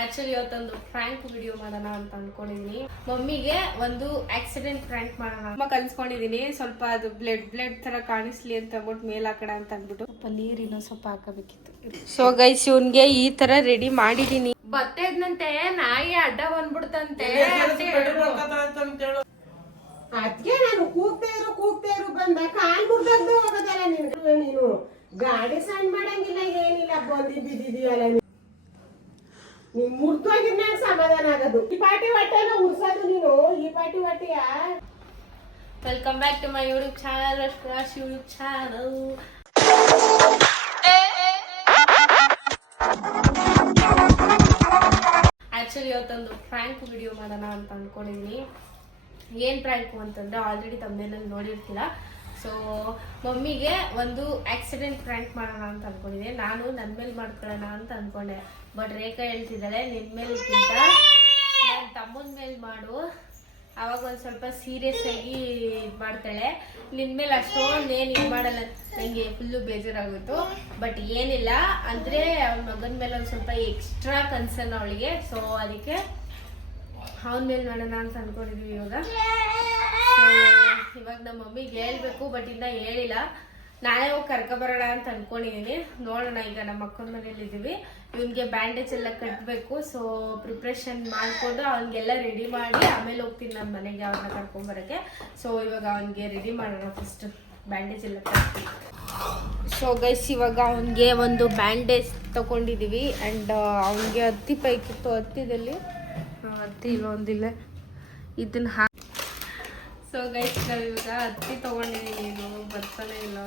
Actually ಇವತ್ತೊಂದು frank video ಮಾಡೋಣ ಅಂತ ಅನ್ಕೊಂಡಿದೀನಿ. ಮಮ್ಮಿಗೆ ಒಂದು ಆಕ್ಸಿಡೆಂಟ್ ಫ್ರ್ಯಾಂಕ್ ಮಾಡೋಣ ಅಮ್ಮ ಕಲ್ಸ್ಕೊಂಡಿದೀನಿ. ಸ್ವಲ್ಪ ಅದು ಬ್ಲಡ್ ತರ ಕಾಣಿಸ್ಲಿ ಅಂತ ಅಂದ್ಬಿಟ್ಟು ಮೇಲ್ ಹಾಕಡ ಅಂತ ಅಂದ್ಬಿಟ್ಟು ಸ್ವಲ್ಪ ನೀರಿನ ಸ್ವಲ್ಪ ಹಾಕಬೇಕಿತ್ತು. ಸೊ ಗೈಸ್ ಇವನ್ಗೆ ಈ ತರ ರೆಡಿ ಮಾಡಿದೀನಿ. ಬತ್ತೈದ್ನಂತೆ ನಾಯಿ ಅಡ್ಡ ಬಂದ್ಬಿಡ್ತಂತೆ. ಅದಕ್ಕೆ ನಾನು ಕೂಗ್ತಾ ಇರು ಬಂದ ಕಾಲ್ ಮುರ್ದದ್ದು ಹೋಗೋದಲ್ಲ ನೀನು ಗಾಡಿ ಸಣ್ಣ ಮಾಡಂಗಿಲ್ಲ ಏನಿಲ್ಲ ಬಂದಿ ಬಿದ್ದಿದೀಯಲ್ಲ ನೀನ್ ಮುರ್ದೋಗಿರ್ ನಂಗೆ ಸಮಾಧಾನ ಆಗೋದು. ಈ ಪಾಟಿ ಹೊಟ್ಟೆನ ಉರ್ಸೋದು ನೀನು ಈ ಪಾಟಿ ಹೊಟ್ಟೆಯ. Welcome back to my YouTube channel, ರಶ್ಮಿರಾಶ್ YouTube channel. Actually ಇವತ್ತೊಂದು ಫ್ರ್ಯಾಂಕ್ ವಿಡಿಯೋ ಮಾಡೋಣ ಅಂತ ಅನ್ಕೊಂಡಿದೀನಿ. ಏನ್ ಫ್ರ್ಯಾಂಕು ಅಂತಂದ್ರೆ ಆಲ್ರೆಡಿ ತಮ್ಮನೇಲಿ ನೋಡಿರ್ತೀರ. ಸೊ ಮಮ್ಮಿಗೆ ಒಂದು ಆಕ್ಸಿಡೆಂಟ್ ಫ್ರ್ಯಾಂಕ್ ಮಾಡೋಣ ಅಂತ ಅನ್ಕೊಂಡಿದ್ದೆ. ನಾನು ನನ್ನ ಮೇಲೆ ಮಾಡ್ಕೊಳ್ಳೋಣ ಅಂತ ಅನ್ಕೊಂಡೆ. ಬಟ್ ರೇಖಾ ಹೇಳ್ತಿದ್ದಾಳೆ ನಿನ್ ಮೇಲ್ಕಿಂತ ನನ್ನ ತಮ್ಮನ ಮೇಲೆ ಮಾಡು, ಅವಾಗ ಒಂದು ಸ್ವಲ್ಪ ಸೀರಿಯಸ್ ಆಗಿ ಮಾಡ್ತಾಳೆ. ನಿನ್ ಮೇಲೆ ಅಷ್ಟೊಂದು ಏನು ಇದು ಮಾಡಲ್ಲ, ನನಗೆ ಫುಲ್ಲು ಬೇಜಾರಾಗುತ್ತು. ಬಟ್ ಏನಿಲ್ಲ ಅಂದರೆ ಅವನ ಮಗನ ಮೇಲೆ ಒಂದು ಸ್ವಲ್ಪ ಎಕ್ಸ್ಟ್ರಾ ಕನ್ಸರ್ನ್ ಅವಳಿಗೆ. ಸೊ ಅದಕ್ಕೆ ಅವನ ಮೇಲೆ ಮಾಡೋಣ ಅಂತ ಅನ್ಕೊಂಡಿದೀವಿ ಇವಾಗ ನಮ್ಮ ಮಮ್ಮಿಗೆ ಹೇಳ್ಬೇಕು, ಬಟ್ ಇನ್ನ ಹೇಳಿಲ್ಲ. ನಾಳೆ ಹೋಗಿ ಕರ್ಕೊಬರೋಣ ಅಂತ ಅನ್ಕೊಂಡಿದೀನಿ. ನೋಡೋಣ. ಈಗ ನಮ್ಮ ಅಕ್ಕನ ಮನೇಲಿ ಇದೀವಿ. ಇವನ್ಗೆ ಬ್ಯಾಂಡೇಜ್ ಎಲ್ಲ ಕಟ್ಟಬೇಕು. ಸೊ ಪ್ರಿಪ್ರೇಷನ್ ಮಾಡ್ಕೊಂಡು ಅವನಿಗೆಲ್ಲ ರೆಡಿ ಮಾಡಿ ಆಮೇಲೆ ಹೋಗ್ತೀನಿ ನನ್ನ ಮನೆಗೆ ಅವ್ರನ್ನ ಕರ್ಕೊಂಬರಕ್ಕೆ. ಸೊ ಇವಾಗ ಅವನಿಗೆ ರೆಡಿ ಮಾಡೋಣ. ಫಸ್ಟ್ ಬ್ಯಾಂಡೇಜ್ ಎಲ್ಲ ಕಟ್ಟಿ. ಸೊ ಗೈಸ್ ಇವಾಗ ಅವನಿಗೆ ಒಂದು ಬ್ಯಾಂಡೇಜ್ ತಗೊಂಡಿದೀವಿ. ಆ್ಯಂಡ್ ಅವನಿಗೆ ಹತ್ತಿ ಪೈಕಿತ್ತು. ಹತ್ತಿದಲ್ಲಿ ಹತ್ತಿ ಇಲ್ಲೊಂದಿಲ್ಲ ಇದನ್ನ ಸೊ ಗೈಸ್ ನಾವು ಇವಾಗ ಹತ್ತಿ ತಗೊಂಡಿದೀನಿ. ಇದು ಬರ್ತಾನೆ ಇಲ್ಲ.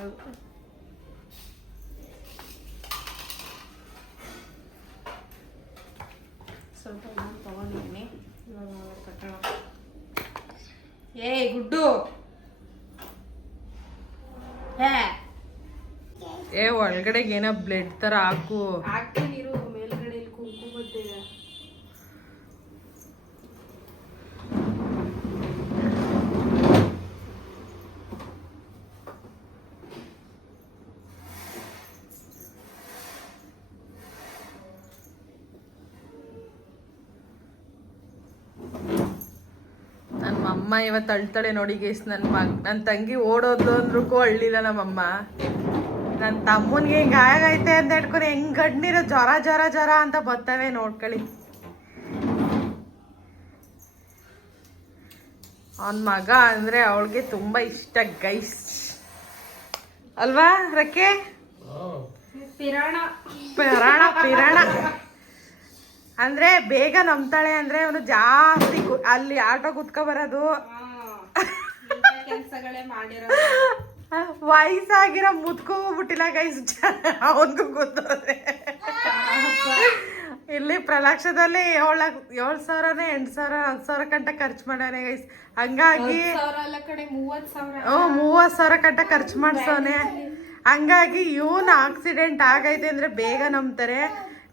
ಸ್ವಲ್ಪ ತಗೊಂಡಿದ್ದೀನಿ. ಇವಾಗ ಕಟ್ಟೋಣ. ಏ ಗುಡ್ಡು ಏ ಒಳಗಡೆಗೆ ಏನೋ ಬ್ಲಡ್ ತರ ಹಾಕ್ತೀನಿ ಇರು. ಮೇಲ್ಗಡೆ ಇಲ್ಲಿ ಕುಂಕುಮ ಬರ್ತಿದೆ. ಅಮ್ಮ ಇವತ್ತು ಅಳ್ತಾಳೆ ನೋಡಿ ಗೇಸ್. ನನ್ನ ತಂಗಿ ಓಡೋದು ಅಂದ್ರೂ ಅಳ್ಳಿಲ್ಲ ನಮ್ಮಮ್ಮ. ನನ್ನ ತಮ್ಮನಿಗೆ ಹಿಂಗೆ ಆಗೈತೆ ಅಂತ ಹೇಳ್ಕೊಂಡು ಹೆಂಗ್ ಗಡ್ನಿರೋ ಜ್ವರ ಅಂತ ಬರ್ತವೆ ನೋಡ್ಕೊಳ್ಳಿ. ಅವನ ಮಗ ಅಂದ್ರೆ ಅವಳಿಗೆ ತುಂಬಾ ಇಷ್ಟ ಗೈಸ್, ಅಲ್ವಾ ರಕ್ಕೆ? ಪಿರಾಣ ಅಂದ್ರೆ ಬೇಗ ನಂಬ್ತಾಳೆ. ಅಂದ್ರೆ ಅವನು ಜಾಸ್ತಿ ಅಲ್ಲಿ ಆಟೋ ಕುತ್ಕೊ ಬರೋದು, ಕೆಲಸಗಳೇ ಮಾಡಿರೋ ವಯಸ್ಸಾಗಿರೋ ಮುತ್ಕೋಗ್ಬಿಟ್ಟಿಲ್ಲ ಗೈಸ್. ಅವನ್ಗೂ ಗೊತ್ತೋದ್ರೆ ಇಲ್ಲಿ ಪ್ರಲಕ್ಷದಲ್ಲಿ 7,000 8,000 10,000 ಗಂಟೆ ಖರ್ಚು ಮಾಡ್ಯಾನೆ ಗೈಸ್. ಹಂಗಾಗಿ 30,000 ಗಂಟೆ ಖರ್ಚು ಮಾಡ್ಸವನೆ. ಹಂಗಾಗಿ ಇವನ್ ಆಕ್ಸಿಡೆಂಟ್ ಆಗೈತೆ ಅಂದ್ರೆ ಬೇಗ ನಂಬ್ತಾರೆ.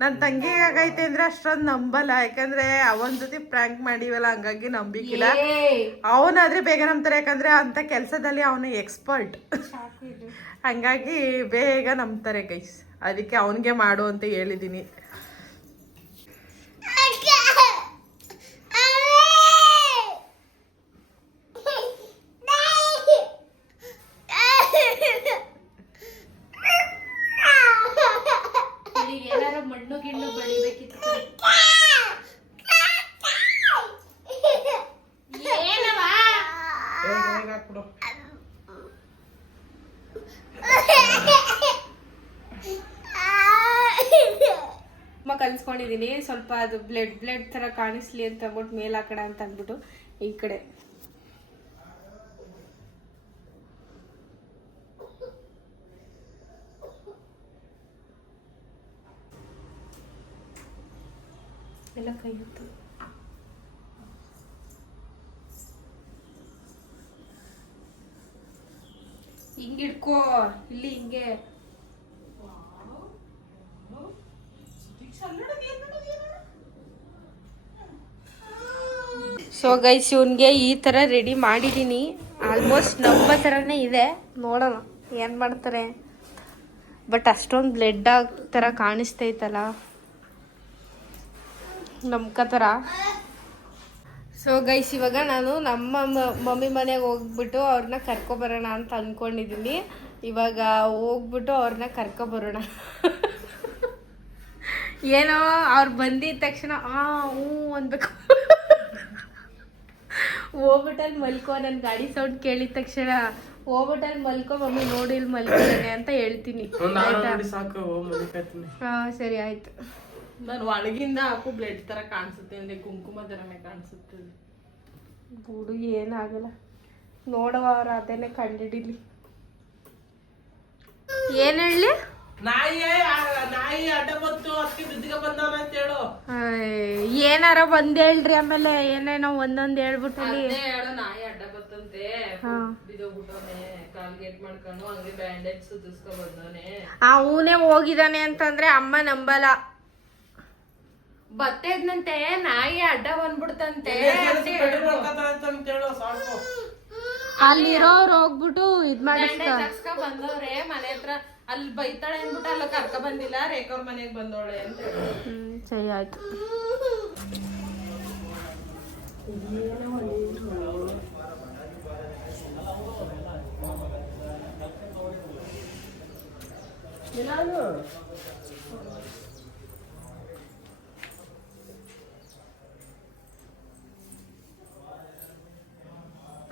ನನ್ನ ತಂಗಿಗೆ ಆಗೈತೆ ಅಂದ್ರೆ ಅಷ್ಟೊಂದು ನಂಬಲ್ಲ. ಯಾಕಂದ್ರೆ ಅವನ ಜೊತೆ ಪ್ರ್ಯಾಂಕ್ ಮಾಡಿವಲ್ಲ, ಹಂಗಾಗಿ ನಂಬಿಕಿಲ್ಲ. ಅವನಾದ್ರೆ ಬೇಗ ನಂಬ್ತಾರೆ. ಯಾಕಂದ್ರೆ ಅಂತ ಕೆಲ್ಸದಲ್ಲಿ ಅವನು ಎಕ್ಸ್ಪರ್ಟ್. ಹಂಗಾಗಿ ಬೇಗ ನಂಬ್ತಾರೆ ಗೈಸ್. ಅದಕ್ಕೆ ಅವನಿಗೆ ಮಾಡು ಅಂತ ಹೇಳಿದೀನಿ. ಏನಾರ ಮಣ್ಣು ಗಿಣ್ಣು ಬಳಿಬೇಕಿತ್ತು. ಕಲ್ಸ್ಕೊಂಡಿದೀನಿ. ಸ್ವಲ್ಪ ಅದು ಬ್ಲಡ್ ತರ ಕಾಣಿಸ್ಲಿ ಅಂತ ಅಂದ್ಬಿಟ್ಟು ಮೇಲ್ ಹಾಕಡ ಅಂತ ಅಂದ್ಬಿಟ್ಟು ಈ ಕಡೆ ಎಲ್ಲ ಕೈ ಹೊತ್ತು ಹಿಂಗಿಡ್ಕೋ. ಇಲ್ಲಿ ಹಿಂಗೆ ಸೊ ಗೈಸ್ ಇವನ್ಗೆ ಈ ತರ ರೆಡಿ ಮಾಡಿದೀನಿ. ಆಲ್ಮೋಸ್ಟ್ ನಮ್ಮ ಥರನೇ ಇದೆ. ನೋಡೋಣ ಏನು ಮಾಡ್ತಾರೆ. ಬಟ್ ಅಷ್ಟೊಂದು ಬ್ಲಡ್ ತರ ಕಾಣಿಸ್ತೈತಲ್ಲ. ನಂಬ್ಕತಾರ. ಸೊ ಗೈಸ್, ಇವಾಗ ನಾನು ನಮ್ಮ ಮಮ್ಮಿ ಮನೆಗೆ ಹೋಗ್ಬಿಟ್ಟು ಅವ್ರನ್ನ ಕರ್ಕೊಬರೋಣ ಅಂತ ಅಂದ್ಕೊಂಡಿದ್ದೀನಿ. ಇವಾಗ ಹೋಗ್ಬಿಟ್ಟು ಅವ್ರನ್ನ ಕರ್ಕೊಬರೋಣ. ಏನೋ ಅವ್ರು ಬಂದಿದ ತಕ್ಷಣ ಹ್ಞೂ ಅನ್ಬೇಕು. ಹೋಗ್ಬಿಟ್ಟಲ್ಲಿ ಮಲ್ಕೋ, ನನ್ನ ಗಾಡಿ ಸೌಂಡ್ ಕೇಳಿದ ತಕ್ಷಣ ಹೋಗ್ಬಿಟ್ಟಲ್ಲಿ ಮಲ್ಕೋ ಮಮ್ಮಿ, ನೋಡಿ ಇಲ್ಲಿ ಮಲ್ಕೋನೆ ಅಂತ ಹೇಳ್ತೀನಿ. ಹಾಂ ಸರಿ ಆಯ್ತು. ನಾನು ಒಳಗಿಂದ ಹಾಕು ಬ್ಲಡ್ ತರ ಕಾಣಿಸುತ್ತೆ ಅಂದ್ರೆ ಕುಂಕುಮ ತರನೇ ಕಾಣಿಸುತ್ತೆ. ಬುಡು, ಏನಾಗಲ್ಲ, ನೋಡುವ ಅವ್ರು ಅದನ್ನೇ ಕಂಡಿಡಿಲಿ. ಏನ್ ಹೇಳಿ? ನಾಯಿ ಅಡ್ಡ ಬಂತು, ಅದಕ್ಕೆ ಬಿದ್ದಿಗೆ ಬಂದವನ ಅಂತ ಹೇಳು. ಏನಾರ ಒಂದ್ ಹೇಳ್ರಿ, ಆಮೇಲೆ ಏನೇನೋ ಒಂದೊಂದ್ ಹೇಳ್ಬಿಟ್ಟಲ್ಲಿ. ಹೇಳು, ನಾಯಿ ಅಡ್ಡ ಬತ್ತಂತೆ, ಬಿದ್ದೋಗ್ಬಿಟ್ಟವನೆ, ಕಾಲ್ಗೇಟ್ ಮಾಡ್ಕೊಂಡು ಹಂಗೆ ಬ್ಯಾಂಡೇಜ್ ಸುತ್ತಿಸ್ಕೊ ಬಂದವನೆ. ಅವನೇ ಹೋಗಿದಾನೆ ಅಂತಂದ್ರೆ ಅಮ್ಮ ನಂಬಲ್ಲ. ಬತ್ತೇದ್ನಂತೆ, ನಾಯಿ ಅಡ್ಡ ಬಂದ್ಬಿಡ್ತಂತೆ. ಅಲ್ಲಿರೋರು ಹೋಗ್ಬಿಟ್ಟು ಇದ್ ಮಾಡಿ ಬಂದವ್ರೆ ಮನೆ ಹತ್ರ. ಅಲ್ಲಿ ಬೈತಾಳೆ ಅಂದ್ಬಿಟ್ಟು ಅಲ್ಲ ಕರ್ಕ ಬಂದಿಲ್ಲ, ರೇಖವ್ರ ಮನೆಗ್ ಬಂದವಳೆ ಅಂತ. ಸರಿ ಆಯ್ತು.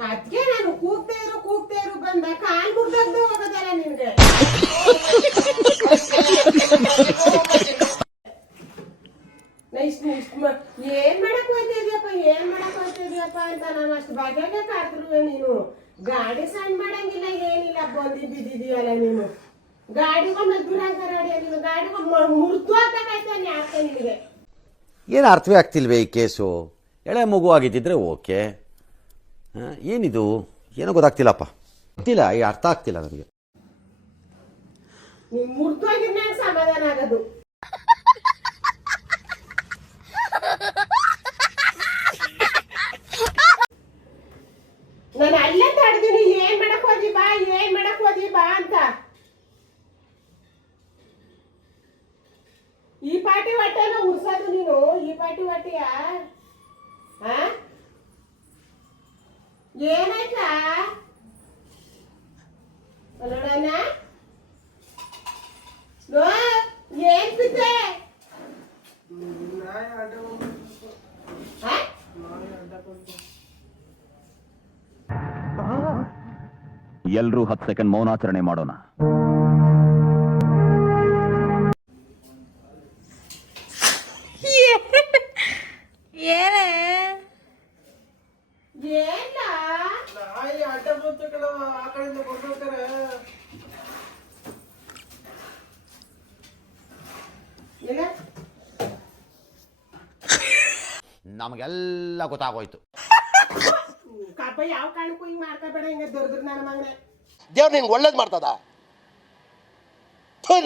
ಅದಕ್ಕೆ ನಾನು ಕೂಗ್ತಾ ಇರು ಬಂದ ಕಾಲ್ ಮುರ್ದದ್ದು ಹೋಗೋದಲ್ಲ ನಿನ್ಗೆ. ಏನ್ ಮಾಡಕ್ ಹೋಗ್ತಿದ್ಯಪ್ಪ ಅಂತ ನಾನು ಅಷ್ಟು ಬಗೆಗೆ ಕಾತ್ರುವೆ. ನೀನು ಗಾಡಿ ಸಣ್ಣ ಮಾಡಂಗಿಲ್ಲ, ಏನಿಲ್ಲ, ಬಂದಿ ಬಿದ್ದಿದೀಯಲ್ಲ ನೀನು. ಗಾಡಿಗೊಂದು ದುರಾಂಕರಾಡಿ, ನೀನು ಗಾಡಿಗೊಂದು ಮುರ್ದು ಹಾಕೈತಾನೆ ಯಾಕೆ ನಿನಗೆ? ಏನು ಅರ್ಥವೇ ಆಗ್ತಿಲ್ವೇ ಈ ಕೇಸು? ಎಳೆ ಮಗು ಆಗಿದ್ದಿದ್ರೆ ಓಕೆ, ಏನಿದು ಏನೋ ಗೊತ್ತಾಗ್ತಿಲ್ಲಪ್ಪ, ಗೊತ್ತಿಲ್ಲ, ಈ ಅರ್ಥ ಆಗ್ತಿಲ್ಲ ನನಗೆ. ನೀನ್ ಮುರ್ದು ಹೋಗಿದ್ನ ಸಮಾಧಾನ ಆಗೋದು. ನಾನು ಅಲ್ಲೇ ತಡ್ದೀನಿ, ಏನ್ ಮಾಡಕ್ ಹೋದಿ ಬಾ ಅಂತ. ಈ ಪಾಟಿ ಹೊಟ್ಟೆನ ಉರ್ಸೋದು ನೀನು, ಈ ಪಾಟಿ ಹೊಟ್ಟೆಯ ಏನಾಯ್ತಾ ನೋಡೋಣ. ಏನ್ ಬಿದ್ದೆ? ಎಲ್ರೂ 10 ಸೆಕೆಂಡ್ ಮೌನಾಚರಣೆ ಮಾಡೋಣ. ನಮಗೆಲ್ಲ ಗೊತ್ತಾಗೋಯ್ತು. ಕಬ್ಬ ಯಾವ ಕಾರಣಕ್ಕೂ ಹಿಂಗ್ ಮಾಡ್ಕೋಬೇಡ, ಹಿಂಗೆ ದೊಡ್ಡ ನನ್ನ ಮಗನೇ. ದೇವ್ರು ನಿನ್ಗೆ ಒಳ್ಳೇದು ಮಾಡ್ತದ,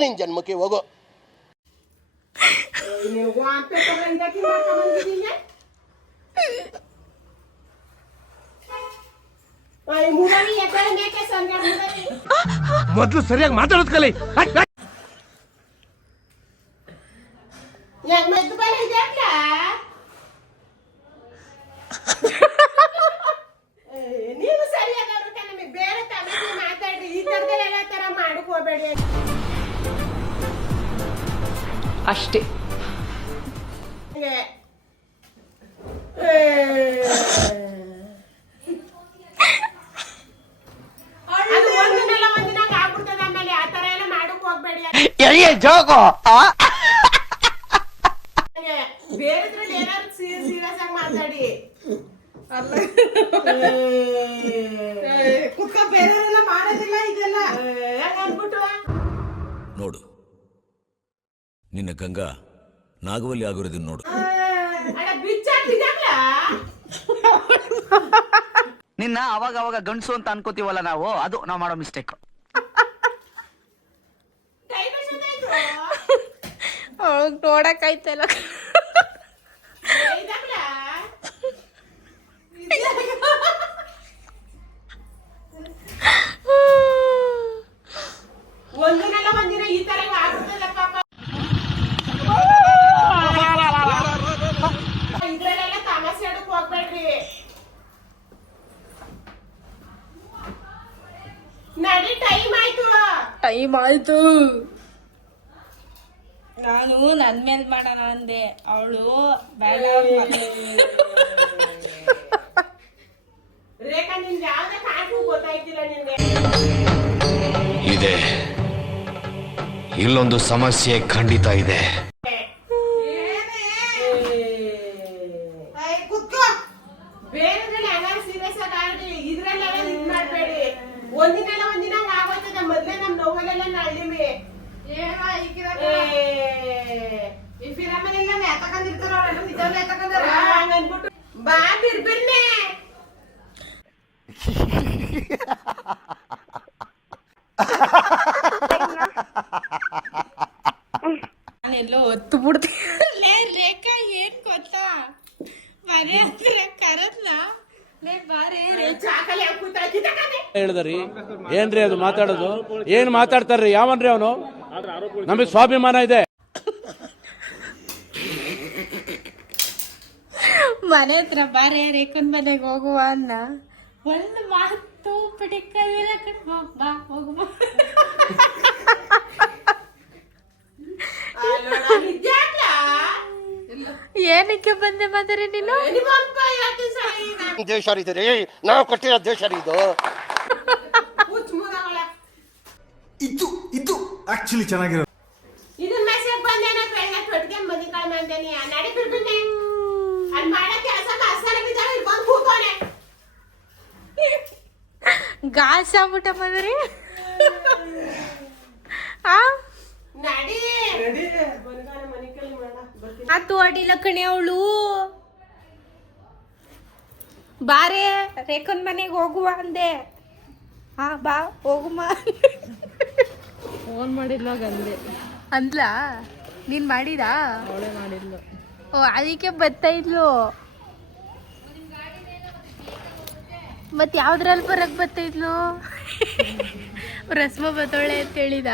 ನಿನ್ ಜನ್ಮಕ್ಕೆ ಹೋಗು. ಮೊದ್ಲು ಸರಿಯಾಗಿ ಮಾತಾಡೋದ್ ಕಲಿ. ನೀವು ಸರಿಯಾದವ್ರು ನಮಗೆ ಬೇರೆ ತಮಗೆ ಮಾತಾಡ್ರಿ, ಈ ತರದೆಲ್ಲ ತರ ಮಾಡಕ್ ಹೋಗ್ಬೇಡಿ ಅಷ್ಟೇ. ಅದು ಒಂದಿನ ಆಗ್ಬಿಡ್ತದ, ಆಮೇಲೆ ಆ ತರ ಎಲ್ಲ ಮಾಡಕ್ ಹೋಗ್ಬೇಡಿ. ಬೇರೆದ್ರಲ್ಲಿ ಏನಾದ್ರು ಸೀರಿಯಸ್ ಆಗಿ ಮಾತಾಡಿ. ಕುಕ್ಕ ಬೇರೆಲ್ಲ ಮಾಡೋದಿಲ್ಲ ಇದೆಲ್ಲ ಅಂದ್ಬಿಟ್ಟು. ನೋಡು, ನಿನ್ನ ಗಂಗಾ ನಾಗವಲ್ಲಿ ಆಗಿರೋದನ್ನ ನೋಡು. ನಿನ್ನ ಅವಾಗ ಅವಾಗ ಗಂಡಸು ಅಂತ ಅನ್ಕೋತೀವಲ್ಲ ನಾವು, ಅದು ನಾವು ಮಾಡೋ ಮಿಸ್ಟೇಕ್. ನೋಡಕ್ಕಾಯ್ತಲ್ಲ. ಒಂದಿನ ಈ ತರ ಆಗ್ಬಿಡ್ತಲ್ಲ ಪಾಪ. ಟೈಮ್ ಆಯ್ತು. ನಾನು ನನ್ ಮೇಲ್ ಮಾಡೋಣ ಅಂದೆ, ಅವಳು ಬೇಡ. ರೇಖಾ ನಿನ್ಗೆ ಯಾವ್ದೇ ಕಾರಣಕ್ಕೂ ಗೊತ್ತಾಯ್ತಿಲ್ಲ ನಿನ್ಗೆ. ಇದೆ, ಇಲ್ಲೊಂದು ಸಮಸ್ಯೆ ಖಂಡಿತ ಇದೆ. ಕುತ್ಕೋ. ಬೇರೆದ್ರಲ್ಲಿ ಹಂಗಾರೆ ಸೀರಿಯಸ್ ಆಗಿ ಇದ್ರಲ್ಲೆಲ್ಲ ಇದ್ ಮಾಡ್ಬೇಡಿ. ಒಂದಿನ ಆಗೋಯ್ತದೆ. ಮೊದ್ಲೇ ನಮ್ ನೋವಲ್ಲೆಲ್ಲ ನಳ್ಳಿಮಿ ಹಂಗನ್ಬಿಟ್ಟು ಬಾ ಬಿರ್ಬಿರ್ನೆ. ನಾನೆಲ್ಲೋ ಹೊತ್ತು ಬಿಡ್ತೀನಿ. ರೇಖಾ ಏನ್ ಗೊತ್ತಾ, ಮನೆ ಹತ್ರ ಕರದ್ನ ಬಾರೆ ಚಾಕಲಿ ಹೇಳಿದ್ರಿ ಏನ್ರಿ ಅದು ಮಾತಾಡೋದು? ಏನ್ ಮಾತಾಡ್ತಾರ್ರಿ? ಯಾವನ್ರಿ ಅವನು? ನಮಗೆ ಸ್ವಾಭಿಮಾನ ಇದೆ. ಮನೆ ಹತ್ರ ಬಾರೆ ರೇಖನ್ ಮನೆಗೆ ಹೋಗುವ ಅನ್ನ ಒಂದು ಮಾತು ಬಿಡಿಕಲಿಲ್ಲ ಕಣ. ಬಾ ಹೋಗುವ. ಏನಕ್ಕೆ ಬಂದೆ ಮಾತಾರೆ ನೀನು? ದೇಶ ರೀ, ನಾವು ಕೊಟ್ಟಿರೋ ದೇಶ ಇದು. ಇದು ಆಕ್ಚುಲಿ ಚೆನ್ನಾಗಿರೋ. ಇದು ಮೆಸೇಜ್ ಬಂದೇನೋ ಬೆಳಗ್ಗೆ ತೊಟ್ಗೆ ಮನಿ ಕಾಳ ಅಂದೇನಿ ನಡಿ ಬಿರ್ಬಿರ್ನೆ. ಅದ್ ಮಾಡೋ ಕೆಲಸ ಮಸಾಲೆ ಬಿದ್ದಾವೆ ಇಲ್ಲಿ ಬಂದು ಕೂತೋನೆ. ಗಾಸ್ ಆಗ್ಬಿಟ್ಟ ಮದ್ರಿ. ನಡಿ ಬನ್ಗಾನ ಮನಿ ಕಲಿ ಮಾಡ ಬರ್ತೀನಿ. ಆತು ಅಡಿಲ್ಲ ಕಣೆ ಅವಳು. ಬಾರೆ ರೇಖನ್ ಮನೆಗೆ ಹೋಗುವ ಅಂದೆ. ಹಾ ಬಾ ಹೋಗುಮ. ಫೋನ್ ಮಾಡಿಲ್ಲ ಗಂದೆ ಅಂದ್ಲ? ನೀನ್ ಮಾಡಿದಾ? ಅವಳೇ ಮಾಡಿಲ್ಲ. ಓ ಅದಕ್ಕೆ ಬರ್ತಾ ಇದ್ಲು. ಮತ್ ಯಾವ್ದ್ರಲ್ಲಿ ಬರಕ್ ಬರ್ತಾ ಇದ್ಲು? ರಸ್ಮ ಬತ್ತೋಳೆ ಅಂತ ಹೇಳಿದ.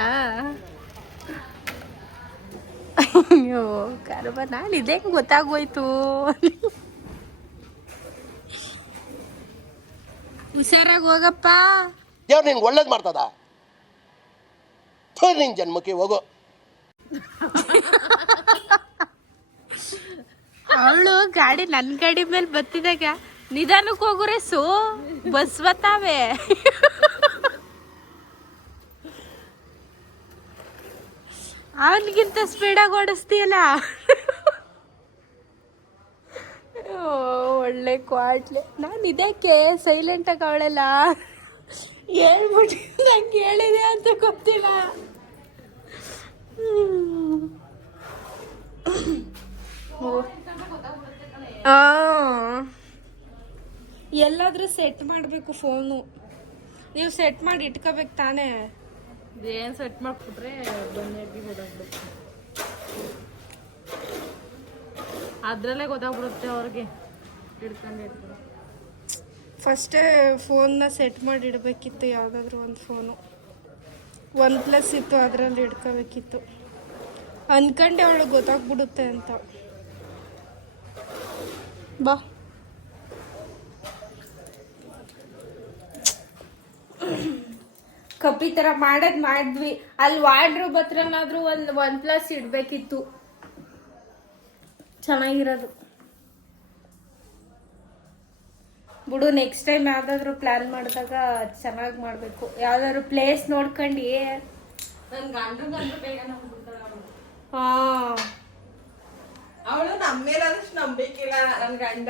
ಅಯ್ಯೋ ಕರ್ಮ, ನಾನು ಇದೇ ಗೊತ್ತಾಗೋಯ್ತು. ಹುಷಾರಾಗಿ ಹೋಗಪ್ಪ. ದೇವ್ರು ನಿನ್ಗೆ ಒಳ್ಳೇದ್ ಮಾಡ್ತದ. ನಿನ್ ಜನ್ಮಕ್ಕೆ ಹೋಗು. ಅವಳು ಗಾಡಿ ನನ್ ಗಾಡಿ ಮೇಲೆ ಬತ್ತಿದಾಗ ನಿಧಾನಕ್ಕೆ ಹೋಗುರೆ ಬಸ್ ಬತ್ತಾವೆ. ಅವನಿಗಿಂತ ಸ್ಪೀಡಾಗಿ ಓಡಿಸ್ತೀಯಲ್ಲ. ಒಳ್ಳೆ ಕ್ವಾಟ್ಲೆ. ನಾನು ಇದಕ್ಕೆ ಸೈಲೆಂಟಾಗಿ ಅವಳೆಲ್ಲ ಹೇಳ್ಬಿಟ್ಟು ನಂಗೆ ಹೇಳಿದೆ ಅಂತ ಗೊತ್ತಿಲ್ಲ. ಎಲ್ಲಾದ್ರೂ ಸೆಟ್ ಮಾಡಬೇಕು ಫೋನು. ನೀವು ಸೆಟ್ ಮಾಡಿ ಇಟ್ಕೋಬೇಕು ತಾನೇ. ಏನ್ ಸೆಟ್ ಮಾಡ್ಬಿಟ್ರೆ ಬಂದಾಗಿ ಗೊತ್ತಾಗ್ಬಿಡುತ್ತೆ. ಅದ್ರಲ್ಲೇ ಗೊತ್ತಾಗ್ಬಿಡುತ್ತೆ ಅವ್ರಿಗೆ. ಹಿಡ್ಕೊಂಡು ಫಸ್ಟೇ ಫೋನ್ನ ಸೆಟ್ ಮಾಡಿ ಇಡಬೇಕಿತ್ತು. ಯಾವುದಾದ್ರೂ ಒಂದು ಫೋನು OnePlus ಇತ್ತು, ಅದರಲ್ಲಿ ಇಟ್ಕೋಬೇಕಿತ್ತು. ಅನ್ಕಂಡೆ ಅವಳು ಗೊತ್ತಾಗ್ಬಿಡುತ್ತೆ ಅಂತ. ಬಾ ಕಪ್ಪಿ ಥರ ಮಾಡಿದ್ವಿ. ಅಲ್ಲಿ ವಾರ್ಡ್ರೋಬ್ ಹತ್ರನಾದ್ರೂ ಒಂದು OnePlus ಇಡಬೇಕಿತ್ತು, ಚೆನ್ನಾಗಿರೋದು. ಬಿಡು, ನೆಕ್ಸ್ಟ್ ಟೈಮ್ ಯಾವ್ದಾದ್ರು ಪ್ಲಾನ್ ಮಾಡಿದಾಗ ಚೆನ್ನಾಗಿ ಮಾಡಬೇಕು. ಯಾವ್ದಾದ್ರು ಪ್ಲೇಸ್ ನೋಡ್ಕೊಂಡು. ಹಾಂ, ಅವಳು ನಮ್ಮ ಮೇಲೆ ಅದಷ್ಟು ನಂಬಿಕಿಲ್ಲ. ನನ್ನ ಗಂಡ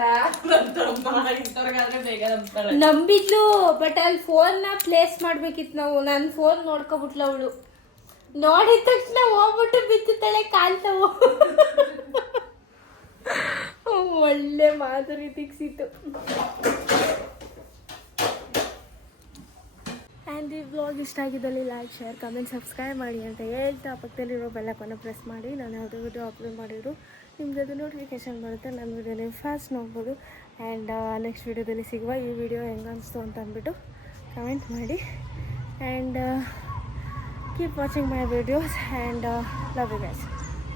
ನನ್ನ ತಮ್ಮ ಇಂಥವ್ರಿಗಾದ್ರೆ ಬೇಗ ನಂಬ್ತಾಳೆ. ನಂಬಿದ್ಲು, ಬಟ್ ಅಲ್ಲಿ ಫೋನ್ನ ಪ್ಲೇಸ್ ಮಾಡ್ಬೇಕಿತ್ತು ನಾವು. ನನ್ನ ಫೋನ್ ನೋಡ್ಕೊಬಿಟ್ಲ ಅವಳು. ನೋಡಿದ ತಕ್ಷಣ ಹೋಗ್ಬಿಟ್ಟು ಬಿತ್ತುತ್ತಾಳೆ ಕಾಲ್ತವು. ಒಳ್ಳೆ ಮಾಧುರಿ ತಿಕ್ಸಿತ್ತು. ಆ್ಯಂಡ್ ಈ ವ್ಲಾಗ್ ಇಷ್ಟ ಆಗಿದ್ದಲ್ಲಿ ಲೈಕ್, ಶೇರ್, ಕಮೆಂಟ್, ಸಬ್ಸ್ಕ್ರೈಬ್ ಮಾಡಿ ಅಂತ ಹೇಳ್ತಾ ಪಕ್ಕದಲ್ಲಿರೋ ಬೆಲ್ಲಕ್ಕನ್ನು ಪ್ರೆಸ್ ಮಾಡಿ. ನಾನು ಯಾವುದೇ ವಿಡಿಯೋ ಅಪ್ಲೋಡ್ ಮಾಡಿದ್ರು ನಿಮಗೆ ಅದು ನೋಟಿಫಿಕೇಷನ್ ಬರುತ್ತೆ. ನನ್ನ ವಿಡಿಯೋ ನೀವು ಫಾಸ್ಟ್ ನೋಡ್ಬೋದು. ಆ್ಯಂಡ್ ನೆಕ್ಸ್ಟ್ ವಿಡಿಯೋದಲ್ಲಿ ಸಿಗುವ. ಈ ವಿಡಿಯೋ ಹೆಂಗೆ ಅನಿಸ್ತು ಅಂತ ಅಂದ್ಬಿಟ್ಟು ಕಮೆಂಟ್ ಮಾಡಿ. And keep watching my videos and love you guys.